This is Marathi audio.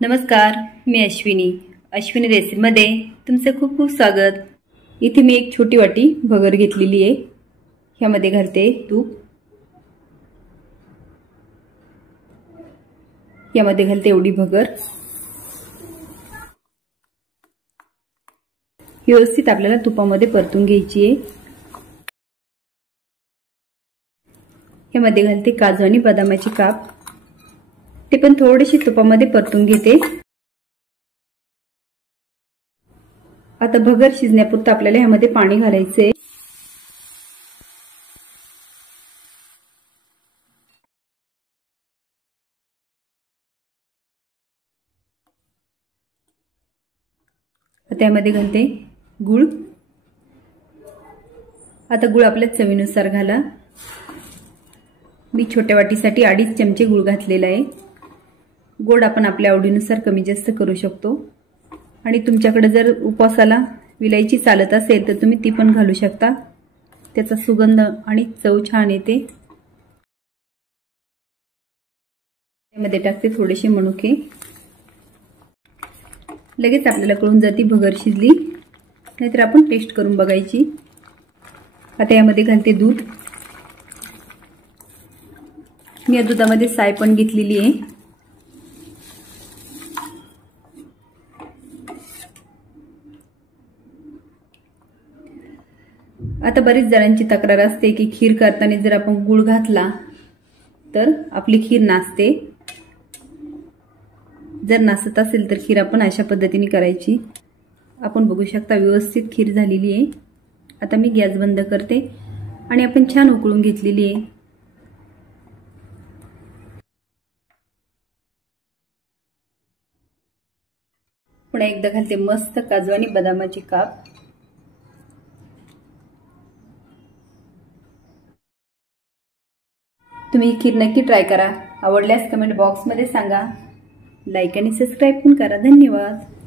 नमस्कार, मी अश्विनी रेसिपीमध्ये तुमचं खूप खूप स्वागत। इथे मी एक छोटी वाटी भगर घेतलेली आहे। ह्यामध्ये घालते तूप, यामध्ये घालते एवढी भगर। व्यवस्थित आपल्याला तुपामध्ये परतून घ्यायची आहे। यामध्ये घालते काजू आणि बदामाचे काप, ते पण थोडेसे तुपामध्ये परतून घेते। आता भगर शिजण्यापुरतं आपल्याला ह्यामध्ये पाणी घालायचे। आता यामध्ये घालते गूळ। आता गूळ आपल्या चवीनुसार घाला। मी छोट्या वाटीसाठी 2.5 चमचे गूळ घातलेला आहे। गोड आपण आपल्या आवडीनुसार कमी जास्त करू शकतो आणि तुमच्याकडे जर उपवासाला विलायची चालत असेल तर तुम्ही ती पण घालू शकता। त्याचा सुगंध आणि चव छान येते। यामध्ये टाकते थोडेसे मनुके। लगेच आपल्याला कळून जाते भगर शिजली, नाहीतर आपण टेस्ट करून बघायची। आता यामध्ये घालते दूध। मी या दुधामध्ये साय पण घेतलेली आहे। आता बरीच जणांची तक्रार असते की खीर करताना जर आपण गूळ घातला तर आपली खीर नासते। जर नासत असेल तर खीर आपण अशा पद्धतीने करायची। आपण बघू शकता व्यवस्थित खीर झालेली आहे। आता मी गॅस बंद करते आणि आपण छान उकळून घेतलेली आहे। पुन्हा एकदा घालते मस्त काजू आणि बदामाचे काप। तुम्ही ही खीर नक्की ट्राय करा। आवडल्यास कमेंट बॉक्समध्ये सांगा। लाईक आणि सबस्क्राईब पण करा। धन्यवाद।